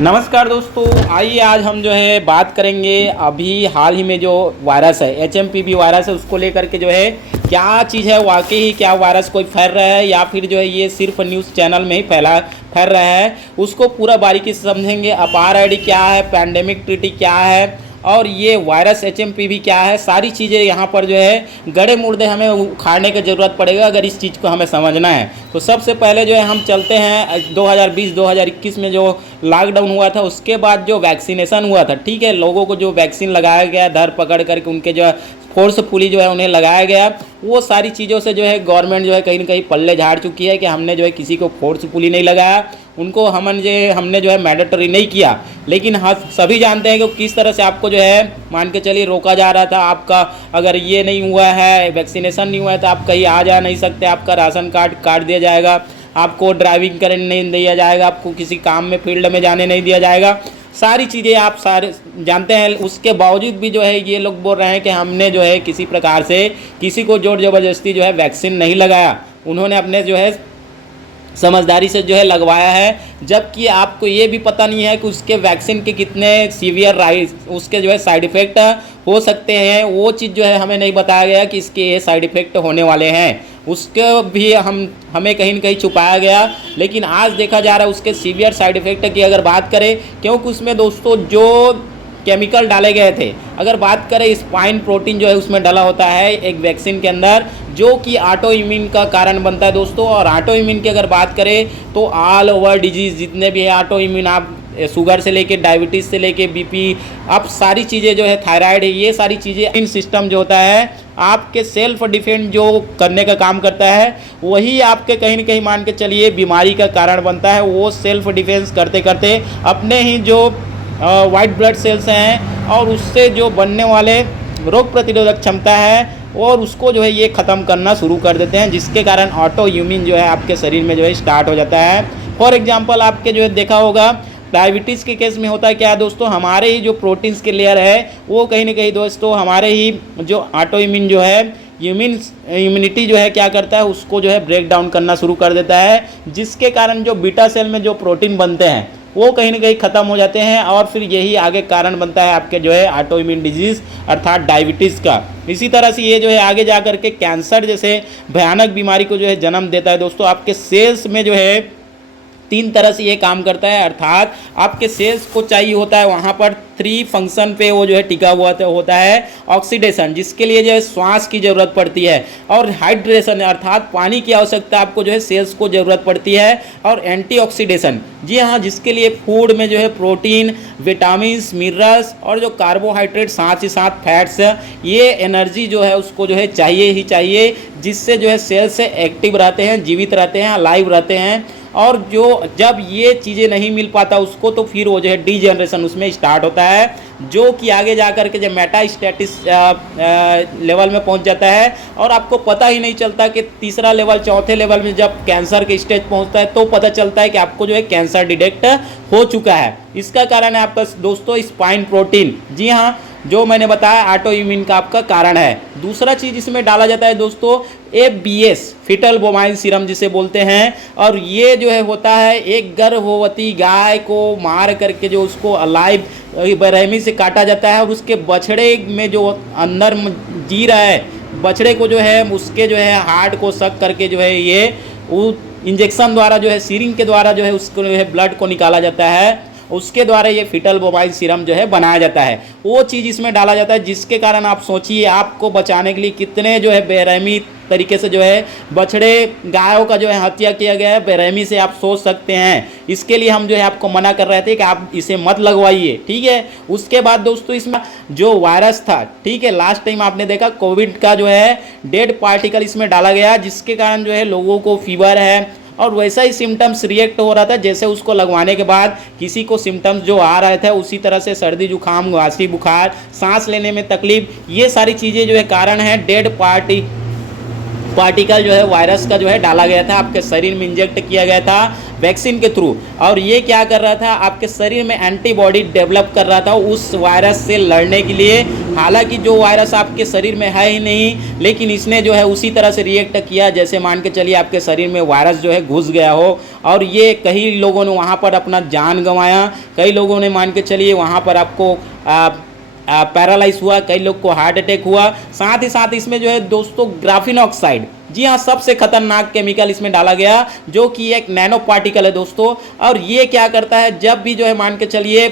नमस्कार दोस्तों, आइए आज हम जो है बात करेंगे अभी हाल ही में जो वायरस है HMPV वायरस है उसको लेकर के जो है क्या चीज़ है, वाकई ही क्या वायरस कोई फैल रहा है या फिर जो है ये सिर्फ न्यूज़ चैनल में ही फैल रहा है, उसको पूरा बारीकी से समझेंगे। अपार आईडी क्या है, पैंडेमिक ट्रीटी क्या है और ये वायरस HMPV क्या है, सारी चीज़ें यहाँ पर जो है गड़े मुर्दे हमें उखाड़ने की ज़रूरत पड़ेगा अगर इस चीज़ को हमें समझना है। तो सबसे पहले जो है हम चलते हैं 2020-2021 में जो लॉकडाउन हुआ था उसके बाद जो वैक्सीनेशन हुआ था, ठीक है, लोगों को जो वैक्सीन लगाया गया धर पकड़ करके उनके जो फोर्सफुली जो है उन्हें लगाया गया, वो सारी चीज़ों से जो है गवर्नमेंट जो है कहीं ना कहीं पल्ले झाड़ चुकी है कि हमने जो है किसी को फोर्सफुली नहीं लगाया, उनको हमने जो है मैंडेटरी नहीं किया। लेकिन हाँ, सभी जानते हैं कि किस तरह से आपको जो है मान के चलिए रोका जा रहा था। आपका अगर ये नहीं हुआ है, वैक्सीनेशन नहीं हुआ है तो आप कहीं आ जा नहीं सकते, आपका राशन कार्ड काट दिया जाएगा, आपको ड्राइविंग करने नहीं दिया जाएगा, आपको किसी काम में फील्ड में जाने नहीं दिया जाएगा, सारी चीज़ें आप सारे जानते हैं। उसके बावजूद भी जो है ये लोग बोल रहे हैं कि हमने जो है किसी प्रकार से किसी को जोर ज़बरदस्ती जो है वैक्सीन नहीं लगाया, उन्होंने अपने जो है समझदारी से जो है लगवाया है। जबकि आपको ये भी पता नहीं है कि उसके वैक्सीन के कितने सीवियर उसके जो है साइड इफ़ेक्ट हो सकते हैं, वो चीज़ जो है हमें नहीं बताया गया कि इसके ये साइड इफ़ेक्ट होने वाले हैं, उसके भी हमें कहीं न कहीं छुपाया गया। लेकिन आज देखा जा रहा है उसके सीवियर साइड इफ़ेक्ट की अगर बात करें, क्योंकि उसमें दोस्तों जो केमिकल डाले गए थे, अगर बात करें स्पाइन प्रोटीन जो है उसमें डाला होता है एक वैक्सीन के अंदर, जो कि ऑटो इम्यून का कारण बनता है दोस्तों। और ऑटो इम्यून की अगर बात करें तो ऑल ओवर डिजीज़ जितने भी है ऑटो इम्यून, आप शुगर से लेके डायबिटीज़ से लेके बीपी, आप सारी चीज़ें जो है थायराइड है, ये सारी चीज़ें इन सिस्टम जो होता है आपके सेल्फ डिफेंस जो करने का काम करता है, वही आपके कहीं ना कहीं मान के चलिए बीमारी का कारण बनता है। वो सेल्फ डिफेंस करते करते अपने ही जो वाइट ब्लड सेल्स हैं और उससे जो बनने वाले रोग प्रतिरोधक क्षमता है और उसको जो है ये ख़त्म करना शुरू कर देते हैं, जिसके कारण ऑटो इम्यून जो है आपके शरीर में जो है स्टार्ट हो जाता है। फॉर एग्जांपल आपके जो है देखा होगा डायबिटीज़ के केस में होता है क्या दोस्तों, हमारे ही जो प्रोटीन्स के लेयर है वो कहीं ना कहीं दोस्तों हमारे ही जो ऑटो इम्यून जो है इम्यूनिटी जो है क्या करता है, उसको जो है ब्रेक डाउन करना शुरू कर देता है, जिसके कारण जो बीटा सेल में जो प्रोटीन बनते हैं वो कहीं ना कहीं ख़त्म हो जाते हैं और फिर यही आगे कारण बनता है आपके जो है ऑटो इम्यून डिजीज़ अर्थात डायबिटीज़ का। इसी तरह से ये जो है आगे जा कर के कैंसर जैसे भयानक बीमारी को जो है जन्म देता है दोस्तों। आपके सेल्स में जो है 3 तरह से ये काम करता है, अर्थात आपके सेल्स को चाहिए होता है वहाँ पर 3 फंक्शन पे वो जो है टिका हुआ होता है। ऑक्सीडेशन, जिसके लिए जो है श्वास की ज़रूरत पड़ती है, और हाइड्रेशन अर्थात पानी की आवश्यकता आपको जो है सेल्स को ज़रूरत पड़ती है, और एंटीऑक्सीडेशन, जी हाँ, जिसके लिए फूड में जो है प्रोटीन, विटामिन, मिनरल्स और जो कार्बोहाइड्रेट साथ ही साथ फैट्स, ये एनर्जी जो है उसको जो है चाहिए ही चाहिए, जिससे जो है सेल्स से एक्टिव रहते हैं, जीवित रहते हैं, अलाइव रहते हैं। और जो जब ये चीज़ें नहीं मिल पाता उसको, तो फिर वो जो है डीजनरेशन उसमें स्टार्ट होता है, जो कि आगे जा कर के जब मेटास्टेटिस लेवल में पहुंच जाता है और आपको पता ही नहीं चलता कि तीसरा लेवल चौथे लेवल में जब कैंसर के स्टेज पहुंचता है तो पता चलता है कि आपको जो है कैंसर डिटेक्ट हो चुका है। इसका कारण है आपका दोस्तों स्पाइन प्रोटीन, जी हाँ, जो मैंने बताया ऑटो इम्यून का आपका कारण है। दूसरा चीज़ इसमें डाला जाता है दोस्तों FBS, फीटल बोवाइन सीरम जिसे बोलते हैं, और ये जो है होता है एक गर्भवती गाय को मार करके जो उसको अलाइव बेरहमी से काटा जाता है और उसके बछड़े में जो अंदर जी रहा है बछड़े को जो है उसके जो है हार्ट को सक करके जो है ये वो इंजेक्शन द्वारा जो है सीरिंज के द्वारा जो है उसको जो है ब्लड को निकाला जाता है, उसके द्वारा ये फीटल बोवाइन सीरम जो है बनाया जाता है। वो चीज़ इसमें डाला जाता है, जिसके कारण आप सोचिए आपको बचाने के लिए कितने जो है बेरहमी तरीके से जो है बछड़े गायों का जो है हत्या किया गया है, बेरहमी से आप सोच सकते हैं। इसके लिए हम जो है आपको मना कर रहे थे कि आप इसे मत लगवाइए, ठीक है। उसके बाद दोस्तों इसमें जो वायरस था, ठीक है, लास्ट टाइम आपने देखा कोविड का जो है डेड पार्टिकल इसमें डाला गया, जिसके कारण जो है लोगों को फीवर है और वैसा ही सिम्टम्स रिएक्ट हो रहा था जैसे उसको लगवाने के बाद किसी को सिम्टम्स जो आ रहे थे उसी तरह से सर्दी जुकाम, खांसी, बुखार, सांस लेने में तकलीफ, ये सारी चीज़ें जो है कारण है डेड पार्टिकल जो है वायरस का जो है डाला गया था, आपके शरीर में इंजेक्ट किया गया था वैक्सीन के थ्रू, और ये क्या कर रहा था आपके शरीर में एंटीबॉडी डेवलप कर रहा था उस वायरस से लड़ने के लिए, हालांकि जो वायरस आपके शरीर में है ही नहीं, लेकिन इसने जो है उसी तरह से रिएक्ट किया जैसे मान के चलिए आपके शरीर में वायरस जो है घुस गया हो। और ये कई लोगों ने वहाँ पर अपना जान गंवाया, कई लोगों ने मान के चलिए वहाँ पर आपको पैरालाइज हुआ, कई लोग को हार्ट अटैक हुआ। साथ ही साथ इसमें जो है दोस्तों ग्राफीन ऑक्साइड, जी हाँ, सबसे खतरनाक केमिकल इसमें डाला गया जो कि एक नैनो पार्टिकल है दोस्तों। और ये क्या करता है, जब भी जो है मान के चलिए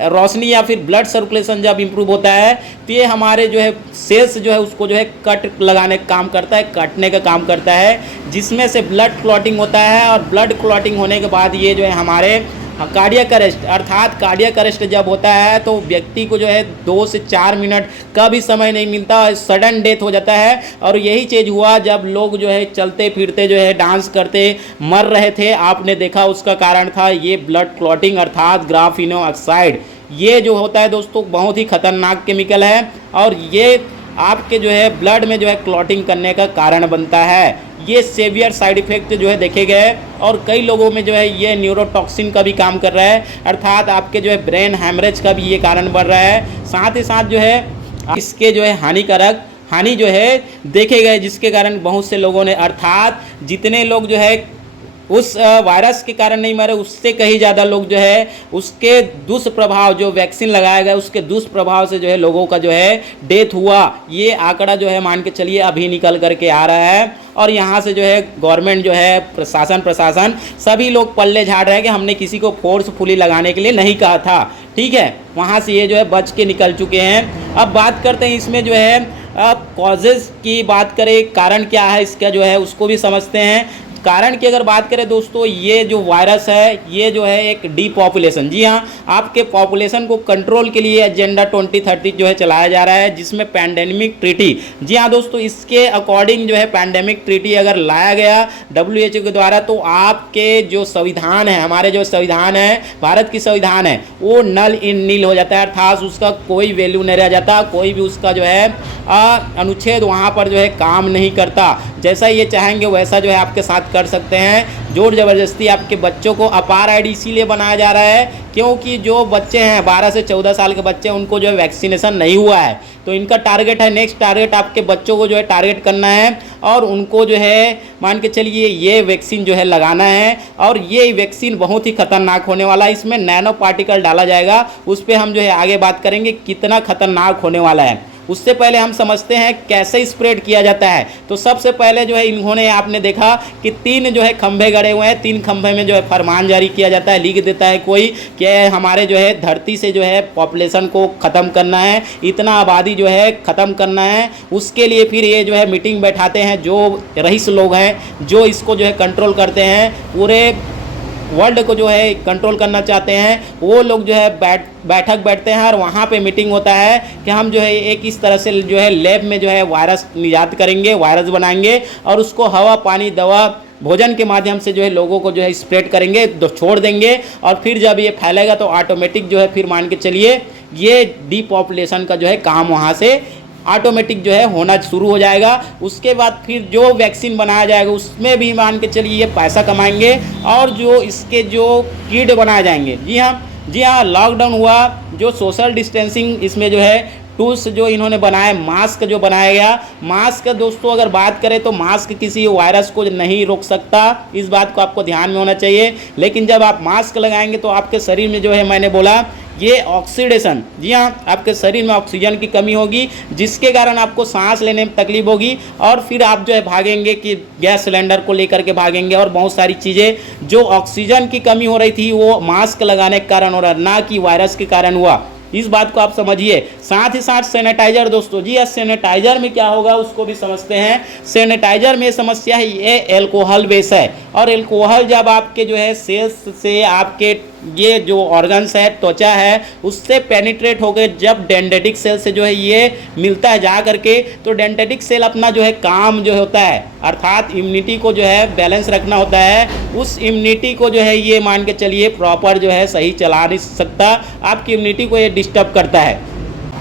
रोशनी या फिर ब्लड सर्कुलेशन जब इंप्रूव होता है तो ये हमारे जो है सेल्स जो है उसको जो है कट लगाने का काम करता है, काटने का काम करता है, जिसमें से ब्लड क्लॉटिंग होता है। और ब्लड क्लॉटिंग होने के बाद ये जो है हमारे कार्डियक अरेस्ट, अर्थात कार्डियक अरेस्ट जब होता है तो व्यक्ति को जो है 2 से 4 मिनट का भी समय नहीं मिलता, सडन डेथ हो जाता है। और यही चीज़ हुआ जब लोग जो है चलते फिरते जो है डांस करते मर रहे थे, आपने देखा उसका कारण था ये ब्लड क्लॉटिंग अर्थात ग्राफीनो ऑक्साइड। ये जो होता है दोस्तों बहुत ही खतरनाक केमिकल है और ये आपके जो है ब्लड में जो है क्लॉटिंग करने का कारण बनता है। ये सेवियर साइड इफेक्ट जो है देखे गए और कई लोगों में जो है ये न्यूरोटॉक्सिन का भी काम कर रहा है, अर्थात आपके जो है ब्रेन हैमरेज का भी ये कारण बढ़ रहा है। साथ ही साथ जो है इसके जो है हानि जो है देखे गए, जिसके कारण बहुत से लोगों ने, अर्थात जितने लोग जो है उस वायरस के कारण नहीं मरे उससे कहीं ज़्यादा लोग जो है उसके दुष्प्रभाव, जो वैक्सीन लगाया गया उसके दुष्प्रभाव से जो है लोगों का जो है डेथ हुआ। ये आंकड़ा जो है मान के चलिए अभी निकल करके आ रहा है। और यहाँ से जो है गवर्नमेंट जो है प्रशासन सभी लोग पल्ले झाड़ रहे हैं कि हमने किसी को फोर्सफुली लगाने के लिए नहीं कहा था, ठीक है। वहाँ से ये जो है बच के निकल चुके हैं। अब बात करते हैं इसमें जो है कॉजेज़ की बात करें, कारण क्या है इसका जो है उसको भी समझते हैं। कारण की अगर बात करें दोस्तों, ये जो वायरस है ये जो है एक डीपॉपुलेशन, जी हाँ, आपके पॉपुलेशन को कंट्रोल के लिए एजेंडा 2030 जो है चलाया जा रहा है, जिसमें पैंडेमिक ट्रीटी, जी हाँ दोस्तों, इसके अकॉर्डिंग जो है पैंडेमिक ट्रीटी अगर लाया गया WHO के द्वारा तो आपके जो संविधान है, हमारे जो संविधान है, भारत की संविधान है, वो नल इन नील हो जाता है, अर्थात उसका कोई वैल्यू नहीं रह जाता, कोई भी उसका जो है अनुच्छेद वहाँ पर जो है काम नहीं करता। जैसा ये चाहेंगे वैसा जो है आपके साथ कर सकते हैं। जोर ज़बरदस्ती आपके बच्चों को अपार आईडी इसीलिए बनाया जा रहा है क्योंकि जो बच्चे हैं 12 से 14 साल के बच्चे, उनको जो है वैक्सीनेशन नहीं हुआ है, तो इनका टारगेट है, नेक्स्ट टारगेट आपके बच्चों को जो है टारगेट करना है और उनको जो है मान के चलिए ये वैक्सीन जो है लगाना है। और ये वैक्सीन बहुत ही खतरनाक होने वाला है, इसमें नैनो पार्टिकल डाला जाएगा, उस पर हम जो है आगे बात करेंगे कितना खतरनाक होने वाला है। उससे पहले हम समझते हैं कैसे स्प्रेड किया जाता है। तो सबसे पहले जो है इन्होंने, आपने देखा कि 3 जो है खंभे गड़े हुए हैं, 3 खंभे में जो है फरमान जारी किया जाता है, लिख देता है कोई कि हमारे जो है धरती से जो है पॉपुलेशन को ख़त्म करना है, इतना आबादी जो है ख़त्म करना है। उसके लिए फिर ये जो है मीटिंग बैठाते हैं, जो रईस लोग हैं जो इसको जो है कंट्रोल करते हैं, पूरे वर्ल्ड को जो है कंट्रोल करना चाहते हैं, वो लोग जो है बैठक बैठते हैं और वहाँ पे मीटिंग होता है कि हम जो है एक इस तरह से जो है लैब में जो है वायरस निजात करेंगे, वायरस बनाएंगे और उसको हवा, पानी, दवा, भोजन के माध्यम से जो है लोगों को जो है स्प्रेड करेंगे, छोड़ देंगे। और फिर जब ये फैलेगा तो ऑटोमेटिक जो है फिर मान के चलिए ये डीपॉपुलेशन का जो है काम वहाँ से ऑटोमेटिक जो है होना शुरू हो जाएगा। उसके बाद फिर जो वैक्सीन बनाया जाएगा उसमें भी मान के चलिए ये पैसा कमाएंगे और जो इसके जो किट बनाए जाएंगे, जी हाँ, लॉकडाउन हुआ, जो सोशल डिस्टेंसिंग इसमें जो है टूल्स जो इन्होंने बनाए, मास्क जो बनाया गया, मास्क दोस्तों अगर बात करें तो मास्क किसी वायरस को नहीं रोक सकता, इस बात को आपको ध्यान में होना चाहिए। लेकिन जब आप मास्क लगाएंगे तो आपके शरीर में जो है, मैंने बोला ये ऑक्सीडेशन, जी हाँ, आपके शरीर में ऑक्सीजन की कमी होगी जिसके कारण आपको सांस लेने में तकलीफ होगी और फिर आप जो है भागेंगे कि गैस सिलेंडर को लेकर के भागेंगे और बहुत सारी चीज़ें। जो ऑक्सीजन की कमी हो रही थी वो मास्क लगाने के कारण हो रहा, ना कि वायरस के कारण हुआ, इस बात को आप समझिए। साथ ही साथ सैनिटाइजर दोस्तों, जी हाँ, सैनिटाइजर में क्या होगा उसको भी समझते हैं। सैनिटाइजर में समस्या है ये एल्कोहल बेस है और एल्कोहल जब आपके जो है सेल्स से आपके ये जो ऑर्गन्स है, त्वचा है, उससे पेनिट्रेट होकर जब डेंड्रिटिक सेल से जो है ये मिलता है जा करके, तो डेंड्रिटिक सेल अपना जो है काम जो होता है, अर्थात इम्यूनिटी को जो है बैलेंस रखना होता है, उस इम्यूनिटी को जो है ये मान के चलिए प्रॉपर जो है सही चला नहीं सकता, आपकी इम्यूनिटी को ये डिस्टर्ब करता है।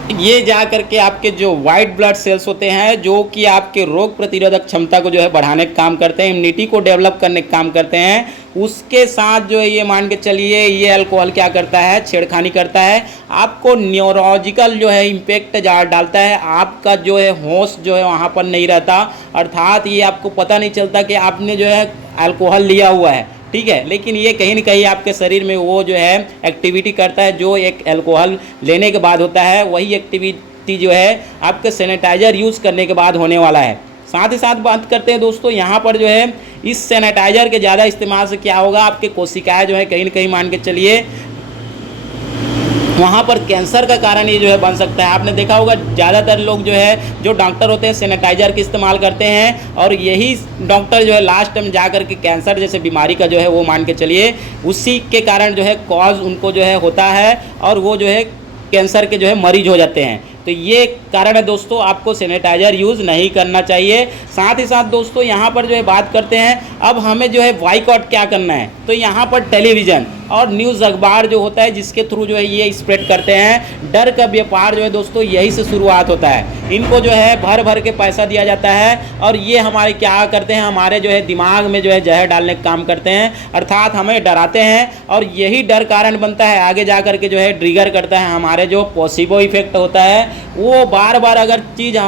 ये जा करके आपके जो वाइट ब्लड सेल्स होते हैं, जो कि आपके रोग प्रतिरोधक क्षमता को जो है बढ़ाने का काम करते हैं, इम्यूनिटी को डेवलप करने का काम करते हैं। उसके साथ जो है ये मान के चलिए ये अल्कोहल क्या करता है, छेड़खानी करता है, आपको न्यूरोलॉजिकल जो है इम्पेक्ट डालता है। आपका जो है होश जो है वहाँ पर नहीं रहता, अर्थात ये आपको पता नहीं चलता कि आपने जो है अल्कोहल लिया हुआ है, ठीक है। लेकिन ये कहीं ना कहीं आपके शरीर में वो जो है एक्टिविटी करता है जो एक अल्कोहल लेने के बाद होता है, वही एक्टिविटी जो है आपके सैनिटाइज़र यूज़ करने के बाद होने वाला है। साथ ही साथ बात करते हैं दोस्तों यहाँ पर जो है इस सैनिटाइज़र के ज़्यादा इस्तेमाल से क्या होगा, आपके कोशिकाएं जो है कहीं ना कहीं मान के चलिए वहाँ पर कैंसर का कारण ये जो है बन सकता है। आपने देखा होगा ज़्यादातर लोग जो है जो डॉक्टर होते हैं सैनिटाइज़र का इस्तेमाल करते हैं, और यही डॉक्टर जो है लास्ट में जा कर के कैंसर जैसे बीमारी का जो है वो मान के चलिए उसी के कारण जो है कॉज उनको जो है होता है, और वो जो है कैंसर के जो है मरीज हो जाते हैं। तो ये कारण है दोस्तों, आपको सैनिटाइज़र यूज़ नहीं करना चाहिए। साथ ही साथ दोस्तों यहाँ पर जो है बात करते हैं अब हमें जो है बाइकआउट क्या करना है। तो यहाँ पर टेलीविज़न और न्यूज़ अखबार जो होता है जिसके थ्रू जो है ये स्प्रेड करते हैं। डर का व्यापार जो है दोस्तों यही से शुरुआत होता है। इनको जो है भर भर के पैसा दिया जाता है, और ये हमारे क्या करते हैं, हमारे जो है दिमाग में जो है जहर डालने का काम करते हैं, अर्थात हमें डराते हैं, और यही डर कारण बनता है आगे जा कर के जो है ट्रिगर करता है हमारे जो प्लेसिबो इफेक्ट होता है। वो बार बार अगर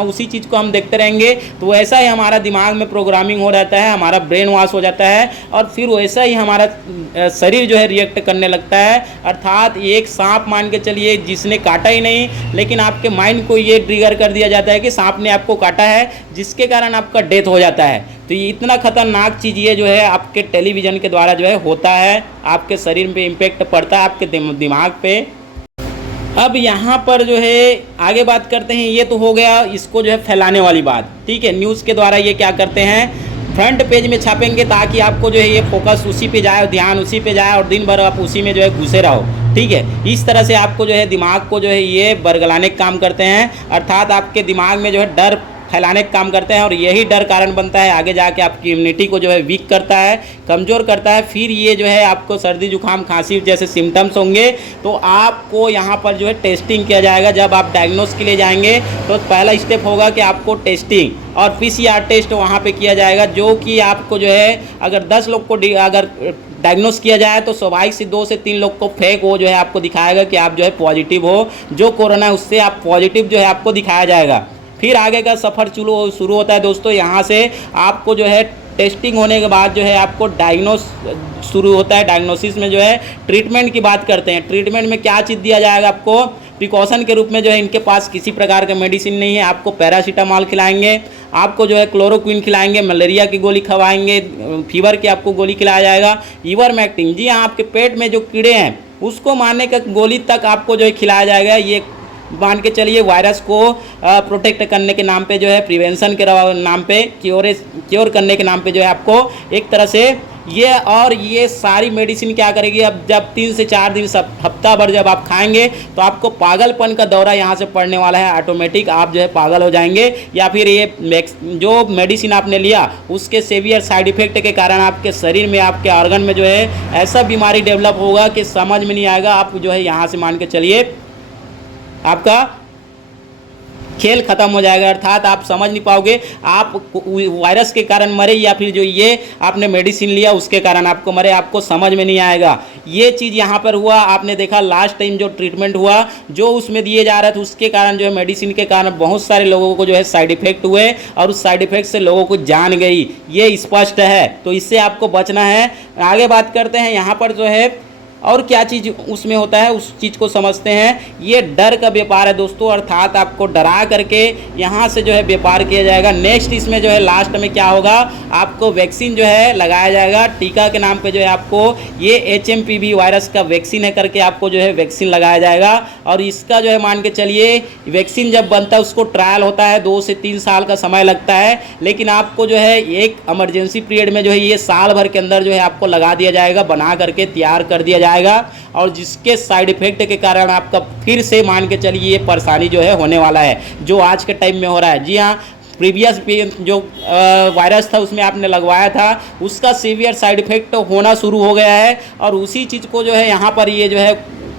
उसी चीज़ को हम देखते रहेंगे तो वैसा ही हमारा दिमाग में प्रोग्रामिंग हो जाता है, हमारा ब्रेन वॉश हो जाता है, और फिर वैसा ही हमारा शरीर जो है रिएक्ट करने लगता है। अर्थात एक सांप मान के चलिए जिसने काटा ही नहीं, लेकिन आपके माइंड को ये ट्रिगर कर दिया जाता है कि सांप ने आपको काटा है, जिसके कारण आपका डेथ हो जाता है। तो ये इतना खतरनाक चीज़ ये जो है आपके टेलीविज़न के द्वारा जो है होता है, आपके शरीर पे इम्पेक्ट पड़ता है, आपके दिमाग पे। अब यहाँ पर जो है आगे बात करते हैं, ये तो हो गया इसको जो है फैलाने वाली बात, ठीक है। न्यूज़ के द्वारा ये क्या करते हैं, फ्रंट पेज में छापेंगे ताकि आपको जो है ये फोकस उसी पे जाए, ध्यान उसी पे जाए, और दिन भर आप उसी में जो है घुसे रहो, ठीक है। इस तरह से आपको जो है दिमाग को जो है ये बरगलाने का काम करते हैं, अर्थात आपके दिमाग में जो है डर फैलाने का काम करते हैं, और यही डर कारण बनता है आगे जाके आपकी इम्यूनिटी को जो है वीक करता है, कमज़ोर करता है। फिर ये जो है आपको सर्दी जुकाम खांसी जैसे सिम्टम्स होंगे तो आपको यहाँ पर जो है टेस्टिंग किया जाएगा। जब आप डायग्नोस के लिए जाएंगे तो पहला स्टेप होगा कि आपको टेस्टिंग और PCR टेस्ट वहाँ पे किया जाएगा, जो कि आपको जो है अगर 10 लोग को अगर डायग्नोस किया जाए तो स्वाभाविक से 2 से 3 लोग को फेक वो जो है आपको दिखाएगा कि आप जो है पॉजिटिव हो, जो कोरोना है उससे आप पॉजिटिव जो है आपको दिखाया जाएगा। फिर आगे का सफ़र शुरू होता है दोस्तों। यहाँ से आपको जो है टेस्टिंग होने के बाद जो है आपको डायग्नोस शुरू होता है। डायग्नोसिस में जो है ट्रीटमेंट की बात करते हैं। ट्रीटमेंट में क्या चीज़ दिया जाएगा आपको, प्रिकॉशन के रूप में जो है इनके पास किसी प्रकार का मेडिसिन नहीं है, आपको पैरासीटामॉल खिलाएंगे, आपको जो है क्लोरोक्विन खिलाएंगे, मलेरिया की गोली खवाएंगे, फीवर की आपको गोली खिलाया जाएगा, इवरमेक्टिन, जी हाँ, आपके पेट में जो कीड़े हैं उसको मारने का गोली तक आपको जो है खिलाया जाएगा। ये मान के चलिए वायरस को प्रोटेक्ट करने के नाम पे जो है, प्रिवेंशन के नाम पे, क्योर करने के नाम पे जो है आपको एक तरह से ये सारी मेडिसिन क्या करेगी, अब जब 3 से 4 दिन हफ्ता भर जब आप खाएंगे तो आपको पागलपन का दौरा यहाँ से पड़ने वाला है। ऑटोमेटिक आप जो है पागल हो जाएंगे, या फिर ये जो मेडिसिन आपने लिया उसके सेवियर साइड इफेक्ट के कारण आपके शरीर में, आपके ऑर्गन में जो है ऐसा बीमारी डेवलप होगा कि समझ में नहीं आएगा। आप जो है यहाँ से मान के चलिए आपका खेल खत्म हो जाएगा, अर्थात आप समझ नहीं पाओगे आप वायरस के कारण मरे या फिर जो ये आपने मेडिसिन लिया उसके कारण आपको मरे, आपको समझ में नहीं आएगा। ये चीज़ यहाँ पर हुआ, आपने देखा लास्ट टाइम जो ट्रीटमेंट हुआ जो उसमें दिए जा रहा था उसके कारण जो है मेडिसिन के कारण बहुत सारे लोगों को जो है साइड इफेक्ट हुए, और उस साइड इफेक्ट से लोगों को जान गई, ये स्पष्ट है। तो इससे आपको बचना है। आगे बात करते हैं यहाँ पर जो है और क्या चीज़ उसमें होता है, उस चीज़ को समझते हैं। ये डर का व्यापार है दोस्तों, अर्थात आपको डरा करके यहाँ से जो है व्यापार किया जाएगा। नेक्स्ट इसमें जो है लास्ट में क्या होगा, आपको वैक्सीन जो है लगाया जाएगा, टीका के नाम पे जो है आपको ये HMPV वायरस का वैक्सीन है करके आपको जो है वैक्सीन लगाया जाएगा। और इसका जो है मान के चलिए वैक्सीन जब बनता है उसको ट्रायल होता है, 2 से 3 साल का समय लगता है, लेकिन आपको जो है एक इमरजेंसी पीरियड में जो है ये साल भर के अंदर जो है आपको लगा दिया जाएगा, बना करके तैयार कर दिया जाएगा, और जिसके साइड इफेक्ट के कारण आपका फिर से मान के चलिए ये परेशानी जो है होने वाला है, जो आज के टाइम में हो रहा है। जी हाँ, प्रीवियस जो वायरस था उसमें आपने लगवाया था उसका सीवियर साइड इफेक्ट होना शुरू हो गया है, और उसी चीज़ को जो है यहाँ पर ये जो है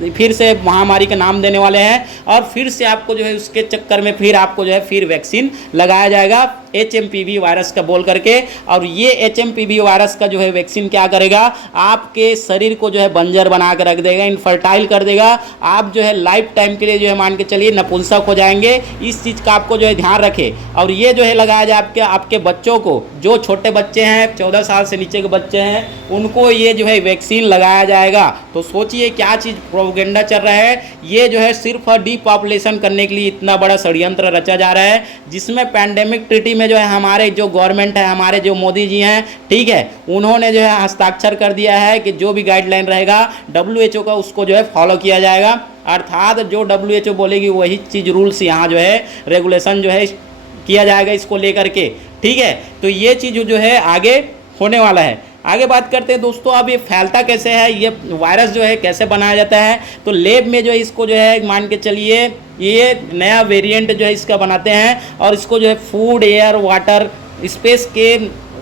फिर से महामारी का नाम देने वाले हैं और फिर से आपको जो है उसके चक्कर में फिर आपको जो है फिर वैक्सीन लगाया जाएगा HMPV वायरस का बोल करके। और ये HMPV वायरस का जो है वैक्सीन क्या करेगा, आपके शरीर को जो है बंजर बना कर रख देगा, इनफर्टाइल कर देगा। आप जो है लाइफ टाइम के लिए जो है मान के चलिए नपुंसक हो जाएंगे। इस चीज़ का आपको जो है ध्यान रखें। और ये जो है लगाया जाए आपके बच्चों को, जो छोटे बच्चे हैं 14 साल से नीचे के बच्चे हैं, उनको ये जो है वैक्सीन लगाया जाएगा। तो सोचिए क्या चीज़ प्रोपेगेंडा चल रहा है। ये जो है सिर्फ डीपॉपुलेशन करने के लिए इतना बड़ा षड्यंत्र रचा जा रहा है, जिसमें पैंडेमिक ट्रीटी में जो है हमारे जो गवर्नमेंट है, हमारे जो मोदी जी हैं, ठीक है, उन्होंने जो है हस्ताक्षर कर दिया है कि जो भी गाइडलाइन रहेगा WHO का उसको जो है फॉलो किया जाएगा। अर्थात जो WHO बोलेगी वही चीज़ रूल्स यहाँ जो है रेगुलेशन जो है किया जाएगा इसको लेकर के, ठीक है। तो ये चीज़ जो है आगे होने वाला है। आगे बात करते हैं दोस्तों, अब ये फैलता कैसे है, ये वायरस जो है कैसे बनाया जाता है। तो लैब में जो है इसको जो है मान के चलिए ये नया वेरिएंट जो है इसका बनाते हैं और इसको जो है फूड, एयर, वाटर, स्पेस के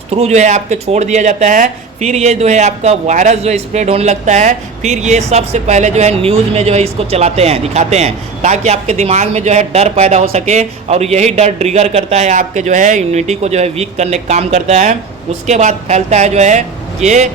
थ्रू जो है आपके छोड़ दिया जाता है। फिर ये जो है आपका वायरस जो है स्प्रेड होने लगता है। फिर ये सबसे पहले जो है न्यूज़ में जो है इसको चलाते हैं, दिखाते हैं, ताकि आपके दिमाग में जो है डर पैदा हो सके। और यही डर ट्रिगर करता है आपके जो है इम्यूनिटी को जो है वीक करने का काम करता है। उसके बाद फैलता है जो है ये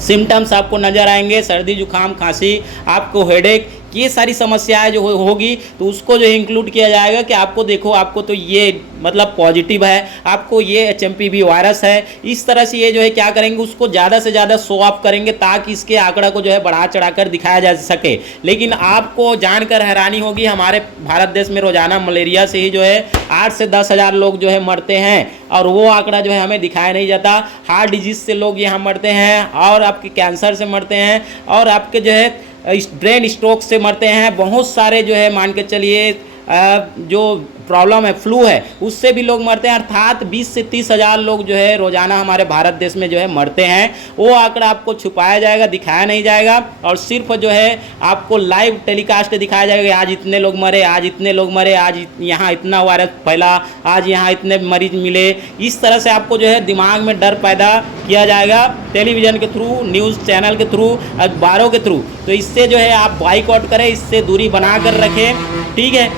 सिम्टम्स आपको नज़र आएंगे, सर्दी, जुकाम, खांसी, आपको हेडेक, ये सारी समस्याएं जो होगी तो उसको जो इंक्लूड किया जाएगा कि आपको देखो, आपको तो ये मतलब पॉजिटिव है, आपको ये HMPV वायरस है। इस तरह से ये जो है क्या करेंगे, उसको ज़्यादा से ज़्यादा शो ऑफ करेंगे ताकि इसके आंकड़ा को जो है बढ़ा चढ़ा कर दिखाया जा सके। लेकिन आपको जानकर हैरानी होगी, हमारे भारत देश में रोज़ाना मलेरिया से ही जो है 8 से 10 हज़ार लोग जो है मरते हैं और वो आंकड़ा जो है हमें दिखाया नहीं जाता। हार्ट डिजीज़ से लोग यहाँ मरते हैं और आपके कैंसर से मरते हैं और आपके जो है ब्रेन स्ट्रोक से मरते हैं। बहुत सारे जो है मान के चलिए जो प्रॉब्लम है, फ्लू है, उससे भी लोग मरते हैं। अर्थात 20 से 30 हज़ार लोग जो है रोज़ाना हमारे भारत देश में जो है मरते हैं। वो आंकड़ा आपको छुपाया जाएगा, दिखाया नहीं जाएगा और सिर्फ जो है आपको लाइव टेलीकास्ट दिखाया जाएगा। आज इतने लोग मरे, आज इतने लोग मरे, आज यहाँ इतना वायरस फैला, आज यहाँ इतने मरीज मिले। इस तरह से आपको जो है दिमाग में डर पैदा किया जाएगा टेलीविज़न के थ्रू, न्यूज़ चैनल के थ्रू, अखबारों के थ्रू। तो इससे जो है आप बॉयकॉट करें, इससे दूरी बना कर रखें, ठीक है।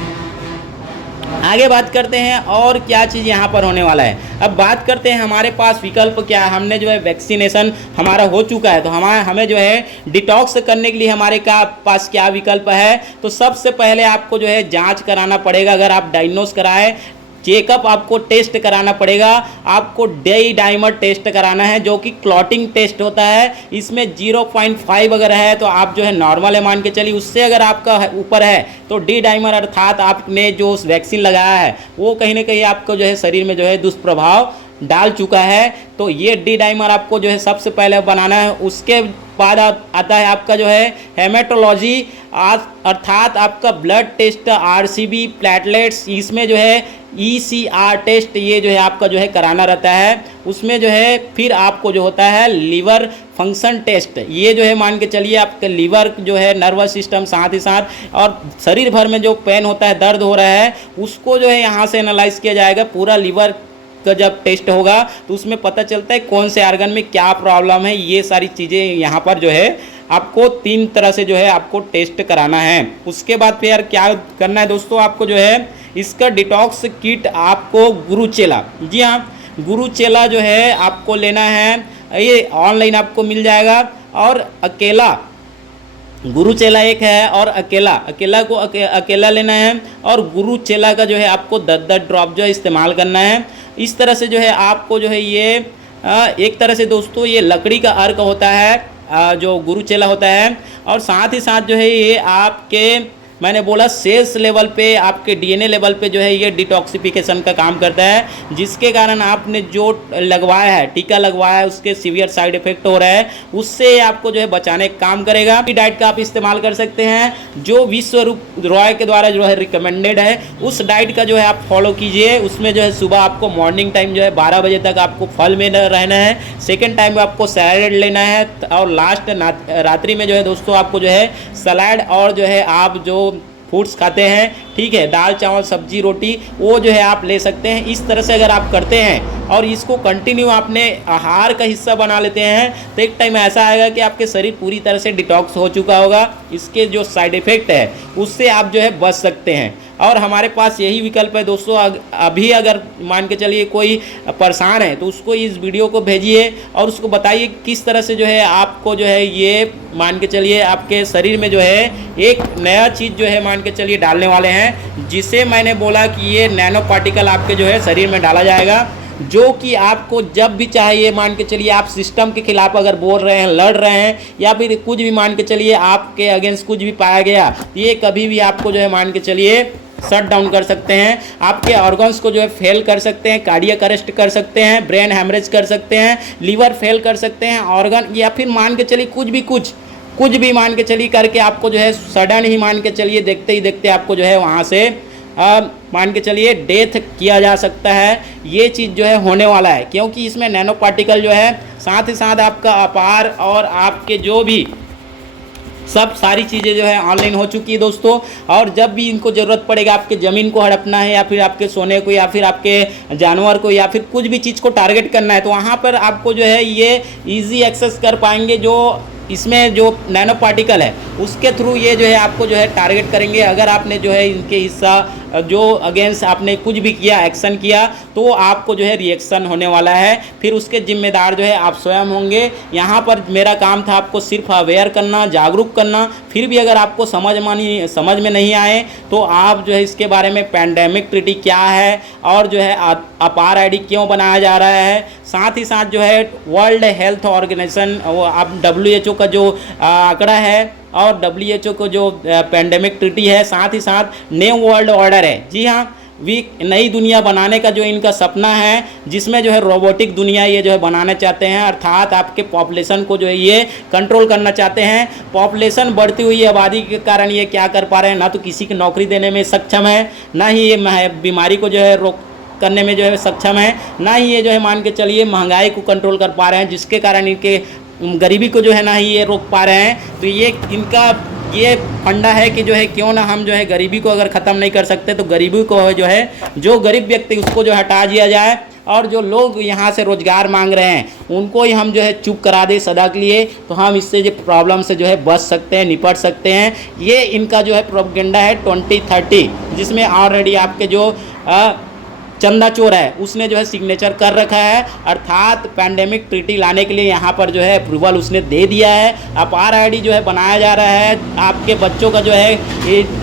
आगे बात करते हैं और क्या चीज़ यहाँ पर होने वाला है। अब बात करते हैं हमारे पास विकल्प क्या है। हमने जो है वैक्सीनेशन हमारा हो चुका है, तो हमें जो है डिटॉक्स करने के लिए हमारे पास क्या विकल्प है। तो सबसे पहले आपको जो है जांच कराना पड़ेगा। अगर आप डायग्नोस कराएं, चेकअप आपको टेस्ट कराना पड़ेगा। आपको डी डाइमर टेस्ट कराना है जो कि क्लॉटिंग टेस्ट होता है। इसमें 0.5 अगर है तो आप जो है नॉर्मल है मान के चलिए। उससे अगर आपका ऊपर है तो डी डाइमर अर्थात आपने जो वैक्सीन लगाया है वो कहीं ना कहीं आपको जो है शरीर में जो है दुष्प्रभाव डाल चुका है। तो ये डी डाइमर आपको जो है सबसे पहले बनाना है। उसके बाद आता है आपका जो है हेमेटोलॉजी, अर्थात आपका ब्लड टेस्ट, RCB, प्लेटलेट्स, इसमें जो है ECR टेस्ट, ये जो है आपका जो है कराना रहता है। उसमें जो है फिर आपको जो होता है लिवर फंक्शन टेस्ट, ये जो है मान के चलिए आपके लिवर जो है, नर्वस सिस्टम, साथ ही साथ और शरीर भर में जो पेन होता है, दर्द हो रहा है, उसको जो है यहाँ से एनालाइज किया जाएगा। पूरा लिवर का जब टेस्ट होगा तो उसमें पता चलता है कौन से आर्गन में क्या प्रॉब्लम है। ये सारी चीज़ें यहाँ पर जो है आपको 3 तरह से जो है आपको टेस्ट कराना है। उसके बाद फिर क्या करना है दोस्तों, आपको जो है इसका डिटॉक्स किट आपको गुरुचेला, जी हाँ, गुरुचेला जो है आपको लेना है। ये ऑनलाइन आपको मिल जाएगा। और अकेला गुरुचेला एक है और अकेला को अकेला लेना है। और गुरुचेला का जो है आपको 10-10 ड्रॉप जो है इस्तेमाल करना है। इस तरह से जो है आपको जो है ये एक तरह से दोस्तों ये लकड़ी का अर्क होता है जो गुरुचेला होता है। और साथ ही साथ जो है ये आपके, मैंने बोला सेल्स लेवल पे, आपके DNA लेवल पे जो है ये डिटॉक्सिफिकेशन का काम करता है। जिसके कारण आपने जो लगवाया है, टीका लगवाया है, उसके सीवियर साइड इफेक्ट हो रहा है, उससे आपको जो है बचाने का काम करेगा। डाइट का आप इस्तेमाल कर सकते हैं जो विश्व रॉय के द्वारा जो है रिकमेंडेड है, उस डाइट का जो है आप फॉलो कीजिए। उसमें जो है सुबह आपको मॉर्निंग टाइम जो है 12 बजे तक आपको फल में रहना है। सेकेंड टाइम में आपको सैलेड लेना है और लास्ट रात्रि में जो है दोस्तों आपको जो है सलाद और जो है आप जो फूड्स खाते हैं, ठीक है, दाल चावल सब्जी रोटी, वो जो है आप ले सकते हैं। इस तरह से अगर आप करते हैं और इसको कंटिन्यू आपने आहार का हिस्सा बना लेते हैं तो एक टाइम ऐसा आएगा कि आपके शरीर पूरी तरह से डिटॉक्स हो चुका होगा। इसके जो साइड इफ़ेक्ट है उससे आप जो है बच सकते हैं। और हमारे पास यही विकल्प है दोस्तों। अभी अगर मान के चलिए कोई परेशान है तो उसको इस वीडियो को भेजिए और उसको बताइए किस तरह से जो है आपको जो है ये मान के चलिए आपके शरीर में जो है एक नया चीज़ जो है मान के चलिए डालने वाले हैं, जिसे मैंने बोला कि ये नैनो पार्टिकल आपके जो है शरीर में डाला जाएगा, जो कि आपको जब भी चाहिए मान के चलिए आप सिस्टम के खिलाफ अगर बोल रहे हैं, लड़ रहे हैं, या फिर कुछ भी मान के चलिए आपके अगेंस्ट कुछ भी पाया गया, ये कभी भी आपको जो है मान के चलिए शट डाउन कर सकते हैं। आपके ऑर्गन्स को जो है फेल कर सकते हैं, कार्डियक अरेस्ट कर सकते हैं, ब्रेन हैमरेज कर सकते हैं, लीवर फेल कर सकते हैं, ऑर्गन, या फिर मान के चलिए कुछ भी मान के चलिए करके आपको जो है सडन ही मान के चलिए देखते ही देखते आपको जो है वहाँ से मान के चलिए डेथ किया जा सकता है। ये चीज़ जो है होने वाला है, क्योंकि इसमें नैनो पार्टिकल जो है साथ ही साथ आपका अपार और आपके जो भी सब सारी चीज़ें जो है ऑनलाइन हो चुकी है दोस्तों। और जब भी इनको ज़रूरत पड़ेगा, आपके ज़मीन को हड़पना है या फिर आपके सोने को या फिर आपके जानवर को या फिर कुछ भी चीज़ को टारगेट करना है, तो वहाँ पर आपको जो है ये इजी एक्सेस कर पाएंगे। जो इसमें जो नैनो पार्टिकल है उसके थ्रू ये जो है आपको जो है टारगेट करेंगे। अगर आपने जो है इनके हिस्सा जो अगेंस्ट आपने कुछ भी किया, एक्शन किया, तो आपको जो है रिएक्शन होने वाला है। फिर उसके जिम्मेदार जो है आप स्वयं होंगे। यहाँ पर मेरा काम था आपको सिर्फ अवेयर करना, जागरूक करना। फिर भी अगर आपको समझ में नहीं आए तो आप जो है इसके बारे में पैंडेमिक ट्रीटी क्या है और जो है अपार आईडी क्यों बनाया जा रहा है, साथ ही साथ जो है वर्ल्ड हेल्थ ऑर्गेनाइजेशन आप WHO का जो आंकड़ा है और WHO को जो पैंडेमिक ट्रीटी है, साथ ही साथ न्यू वर्ल्ड ऑर्डर है। जी हाँ, नई दुनिया बनाने का जो इनका सपना है, जिसमें जो है रोबोटिक दुनिया ये जो है बनाना चाहते हैं, अर्थात आपके पॉपुलेशन को जो है ये कंट्रोल करना चाहते हैं। पॉपुलेशन बढ़ती हुई आबादी के कारण ये क्या कर पा रहे हैं, ना तो किसी की नौकरी देने में सक्षम है, ना ही ये बीमारी को जो है रोक करने में जो है सक्षम है, ना ही ये जो है मान के चलिए महंगाई को कंट्रोल कर पा रहे हैं, जिसके कारण इनके गरीबी को जो है ना ही ये रोक पा रहे हैं। तो ये इनका ये फंडा है कि जो है क्यों ना हम जो है गरीबी को अगर ख़त्म नहीं कर सकते तो गरीबी को जो है जो गरीब व्यक्ति उसको जो हटा दिया जाए, और जो लोग यहाँ से रोज़गार मांग रहे हैं उनको ही हम जो है चुप करा दें सदा के लिए, तो हम इससे जो प्रॉब्लम से जो है बच सकते हैं, निपट सकते हैं। ये इनका जो है प्रोपेगेंडा है 2030, जिसमें ऑलरेडी आपके जो चंदा चोर है उसने जो है सिग्नेचर कर रखा है, अर्थात पैंडेमिक ट्रीटी लाने के लिए यहाँ पर जो है अप्रूवल उसने दे दिया है। अपार आईडी जो है बनाया जा रहा है, आपके बच्चों का जो है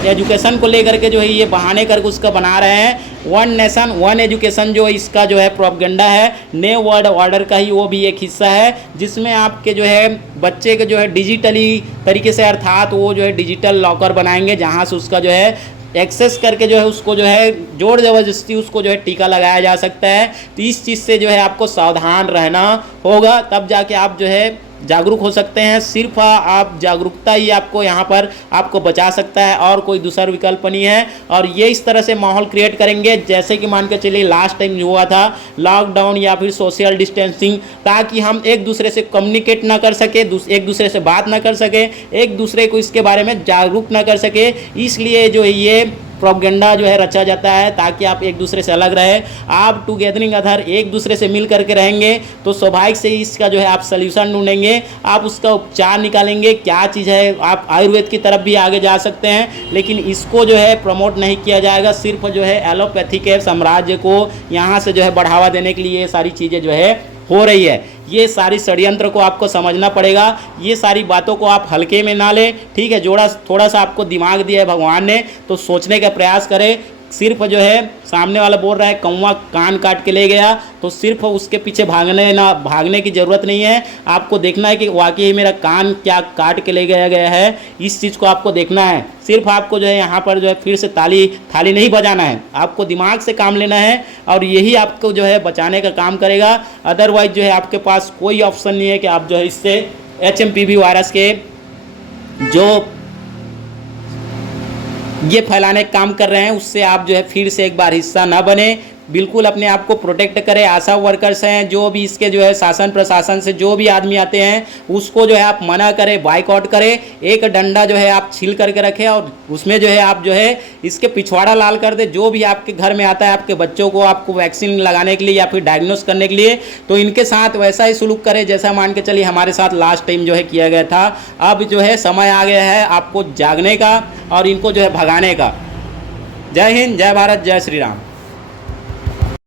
एजुकेशन को लेकर के जो है ये बहाने करके उसका बना रहे हैं। वन नेशन वन एजुकेशन जो इसका जो है प्रोपेगेंडा है, न्यू वर्ल्ड ऑर्डर का ही वो भी एक हिस्सा है, जिसमें आपके जो है बच्चे के जो है डिजिटली तरीके से, अर्थात वो जो है डिजिटल लॉकर बनाएंगे जहाँ से उसका जो है एक्सेस करके जो है उसको जो है जोर ज़बरदस्ती उसको जो है टीका लगाया जा सकता है। तो इस चीज़ से जो है आपको सावधान रहना होगा, तब जाके आप जो है जागरूक हो सकते हैं। सिर्फ आप जागरूकता ही आपको यहाँ पर आपको बचा सकता है, और कोई दूसरा विकल्प नहीं है। और ये इस तरह से माहौल क्रिएट करेंगे जैसे कि मान के चलिए लास्ट टाइम जो हुआ था लॉकडाउन या फिर सोशल डिस्टेंसिंग, ताकि हम एक दूसरे से कम्युनिकेट ना कर सके, एक दूसरे से बात ना कर सके, एक दूसरे को इसके बारे में जागरूक ना कर सके। इसलिए जो है ये प्रोपेगेंडा जो है रचा जाता है ताकि आप एक दूसरे से अलग रहे। आप टुगेदरिंग अदर एक दूसरे से मिल करके रहेंगे तो स्वाभाविक से ही इसका जो है आप सल्यूशन ढूंढेंगे, आप उसका उपचार निकालेंगे। क्या चीज़ है, आप आयुर्वेद की तरफ भी आगे जा सकते हैं, लेकिन इसको जो है प्रमोट नहीं किया जाएगा। सिर्फ जो है एलोपैथी के साम्राज्य को यहाँ से जो है बढ़ावा देने के लिए ये सारी चीज़ें जो है हो रही है। ये सारी षड्यंत्र को आपको समझना पड़ेगा, ये सारी बातों को आप हल्के में ना लें, ठीक है। थोड़ा सा आपको दिमाग दिया है भगवान ने, तो सोचने का प्रयास करें। सिर्फ जो है सामने वाला बोल रहा है कौवा कान काट के ले गया, तो सिर्फ उसके पीछे भागने की ज़रूरत नहीं है। आपको देखना है कि वाकई मेरा कान क्या काट के ले गया है, इस चीज़ को आपको देखना है। सिर्फ आपको जो है यहाँ पर जो है फिर से थाली नहीं बजाना है, आपको दिमाग से काम लेना है, और यही आपको जो है बचाने का काम करेगा। अदरवाइज जो है आपके पास कोई ऑप्शन नहीं है कि आप जो है इससे HMPV वायरस के जो ये फैलाने का काम कर रहे हैं उससे आप जो है फिर से एक बार हिस्सा ना बने, बिल्कुल अपने आप को प्रोटेक्ट करें। आशा वर्कर्स हैं जो भी इसके जो है शासन प्रशासन से जो भी आदमी आते हैं उसको जो है आप मना करें, बाइकआउट करें। एक डंडा जो है आप छील करके रखें और उसमें जो है आप जो है इसके पिछवाड़ा लाल कर दे। जो भी आपके घर में आता है आपके बच्चों को आपको वैक्सीन लगाने के लिए या फिर डायग्नोस करने के लिए, तो इनके साथ वैसा ही सुलूक करें जैसा मान के चलिए हमारे साथ लास्ट टाइम जो है किया गया था। अब जो है समय आ गया है आपको जागने का और इनको जो है भगाने का। जय हिंद, जय भारत, जय श्री राम।